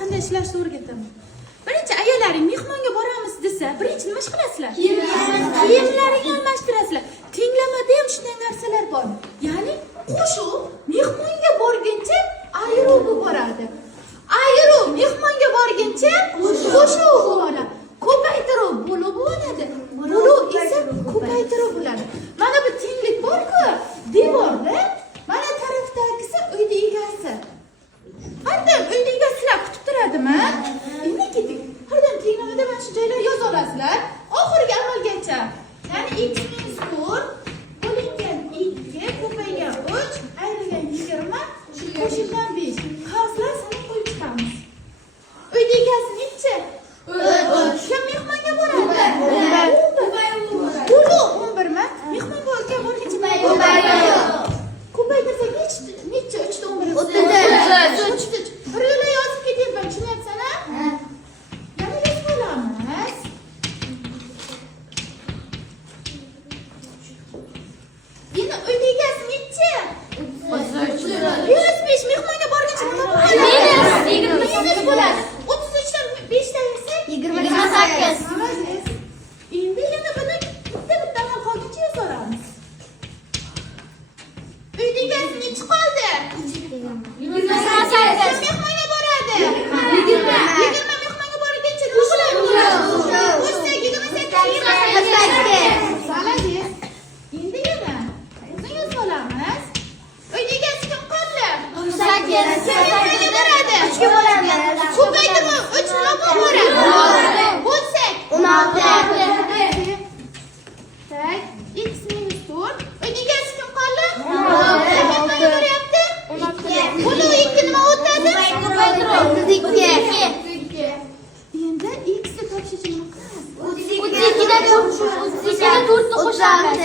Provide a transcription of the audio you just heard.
qanday ishlashni o'rgataman. Birinchi ayollaring mehmonga boramiz desa, birinchi nima ish qilasizlar? Kiyimlaringni almashtirasizlar. Tenglamada ham shunday narsalar bor. Ya'ni qo'shuv mehmonga borguncha ayruv bo'lib boradi. Ayruv mehmonga borguncha qo'shuv bo'ladi. Ko'paytiruv bo'lib bo'ladi. Bo'luv esa ko'paytiruv bo'ladi. Mana bu tenglik bor-ku, devorda mana tarafdagisi uyda egasi. Qanday uyda egasilar kutib turadimi? Endi keting. Birdan tenglamada mana shu joylar yoza olasizlar. Oxirgi amalgacha. Ya'ni x minus 4 bo'lingan 2 ko'paygan 3 ayrilgan 20 qo'shilgan 5. Qarzlar sanab qo'yib chiqamiz. Uyda egasi necha? Kim mehmonga boradi? 11 mi? Mehmonga borguncha ko'paytirsak necha? 3 ta 11. 33. Bir yo'la yozib ketyapman, tushunyapsan-a? Yana yozib olamiz. Yana uyda egasi necha? 25 mehmonga borguncha nima bo'ladi? Minus bo'ladi. 33 dan 5 dan yursak 28. Endi yana buni bitta amal qolguncha yo'zamiz. Uyda egasi necha qoldi? 28. Mehmonga boradi. 20 mehmonga borguncha nima bo'ladi? 28. Молодец. Endi yana o'zini yozib olamiz. Uyda egasi kim qoldi? 38. Mehmonga boradi. 3 ga bo'ladi. Ko'paytirib 3 nima bo'ladi? Bo'lsak 16. Tak, x minus 4. Uyda egasi kim qoldi? 16. Mehmonga boryapti? 12. Buni 2 nima o'tadi? Ko'paytirib 32. Endi x ni topishni nima qilamiz? 32 dan 4 ni qo'shamiz.